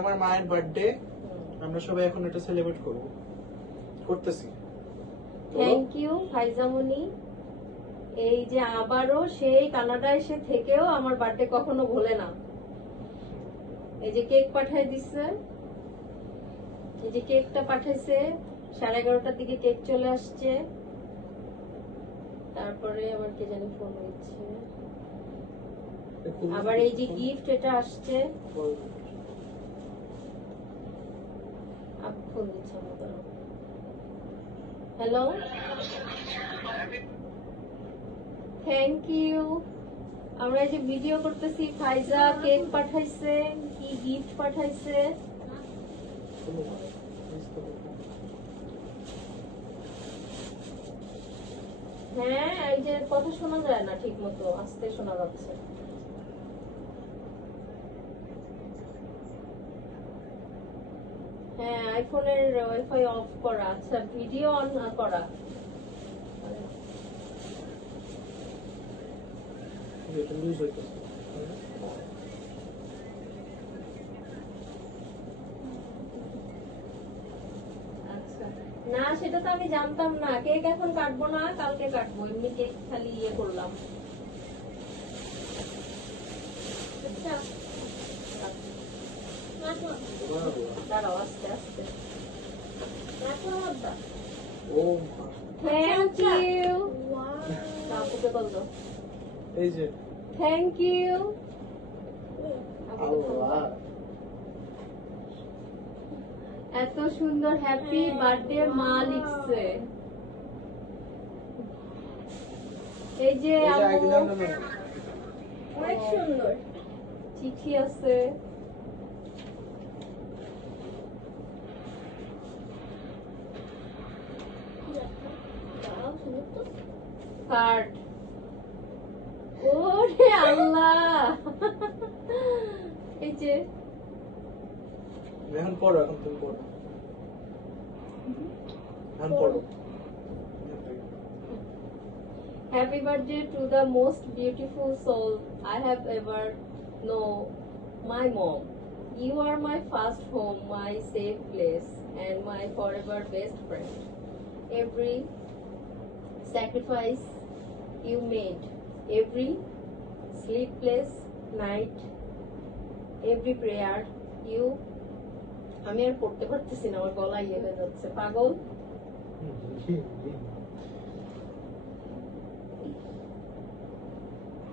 আমার মায়ের বার্থডে, আমরা সবাই এখন এটা সেলিব্রেট করব, করতেছি। Thank you Faizamoni. এই যে আবারও সেই কানাডায় এসে থেকেও আমার বার্থডে কখনো ভোলে না। এই যে কেক পাঠাই দিচ্ছে, এই যে কেকটা পাঠাইছে 11:30টার দিকে কেক চলে আসছে। তারপরে আবার কে জানি ফোন দিচ্ছে, আবার এই যে গিফট এটা আসছে। ফোন দিচ্ছে আমাদের। Hello, thank you. আমরা এই যে ভিডিও করতেছি, ফাইজা কেক পাঠাইছে, কি গিফট পাঠাইছে। হ্যাঁ, এই যে কথা শোনা যায় না ঠিক মতো, আস্তে শোনা যাচ্ছে। হ্যাঁ, আইফোনের ওয়াইফাই অফ করা। আচ্ছা, ভিডিও অন করা। এটা লুজ হইতেছে। আচ্ছা, না সেটা তো আমি জানতাম না। কেক এখন কাটবো না, কালকে কাটবো। এমনি কেক খালি ইয়ে করলাম। আচ্ছা, দাঁড়াও, আস্তে আস্তে। ও থ্যাংক ইউ। আপুকে বল দাও। এই যে থ্যাংক ইউ। আল্লাহ, এত সুন্দর হ্যাপি বার্থডে মা লিখছে। এই যে আপু, অনেক সুন্দর চিঠি আছে। কার্ড। ওরে আল্লাহ, এই যে এখন পড়ো, এখন তুমি পড়ো, এখন পড়ো। Happy birthday to the most beautiful soul I have ever known, my mom. You are my first home, my safe place, and my forever best friend. Every sacrifice you made, every sleepless night, every prayer you, আমি আর পড়তে পারতেছি না, আমার গলা ইয়ে হয়ে যাচ্ছে, পাগল।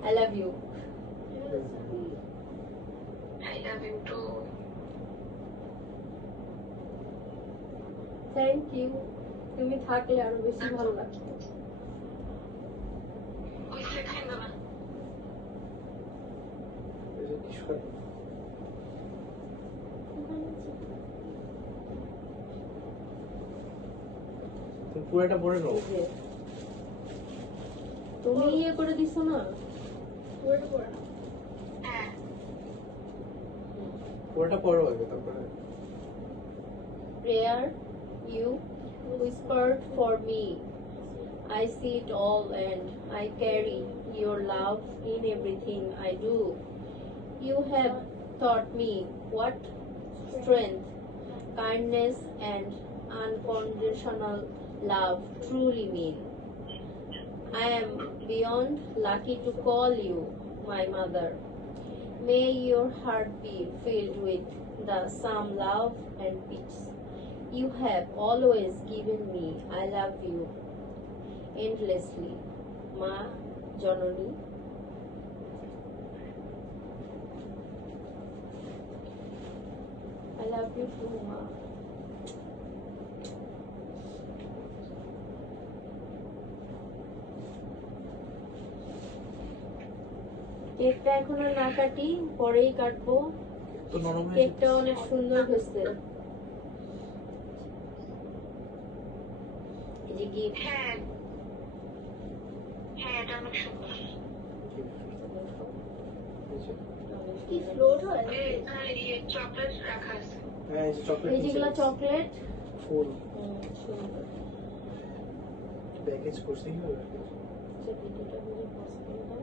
I love you. I love you too. Thank you. তুমি থাকলে আরো বেশি ভালো লাগতো। ওই সেখানে না এই যে কি সুন্দর। তুমি পুরোটা পড়ে নাও। এই যে, তুমি ইয়ে করে দিছো না, হ্যাঁ পুরোটা পড়ো আগে, তারপরে prayer you whispered for me. I see it all and I carry your love in everything I do. You have taught me what strength, kindness, and unconditional love truly mean. I am beyond lucky to call you my mother. May your heart be filled with the same love and peace you have always given me. I love you endlessly, Ma Janani. I love you too, Ma. কেকটা এখন আর না কাটি, পরেই কাটবো। তো নরম হয়ে কেকটা অনেক সুন্দর হয়েছে। এই যে গিফট, হ্যাঁ হ্যাঁ এটা অনেক সুন্দর। কি ফ্লোট হয়। এখানে ইয়ে চকলেট রাখা আছে। হ্যাঁ, এই যে চকলেট, এই যেগুলো চকলেট ফুল সুন্দর। প্যাকেজ করছি কি ভিডিওটা পজ করে দাও।